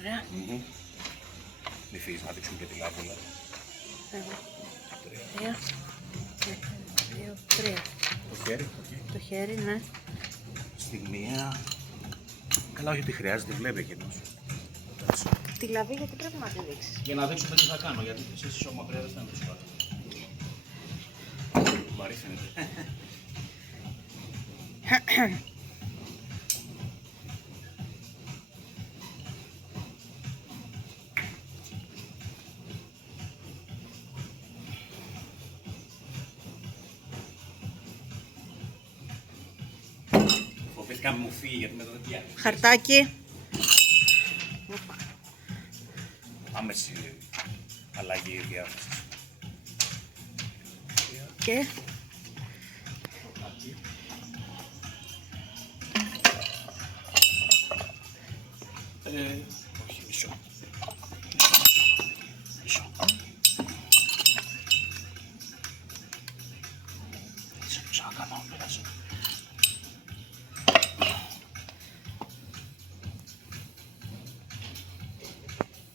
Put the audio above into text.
Ωραία. Μη φύγεις να δείξουμε και τη λάβουλα. Εδώ. 3. 2, 3. Το χέρι. Το χέρι, ναι. Στιγμία. Καλά, όχι ότι χρειάζεται, βλέπει εκείνος. Τη λαβή γιατί πρέπει να τη δείξεις. Για να δείξουμε τι θα κάνω, γιατί εσείς είσαι μακριά δεν φαίνεται σου. Βαρύ φαίνεται. Φοβήθηκα μην μου φύγει γιατί μετά δεν πιάνει. Χαρτάκι. Άμεση αλλαγή διάθεσης. Και Όχι, μισό. Μισό. Μισό να κάνω, περάσω.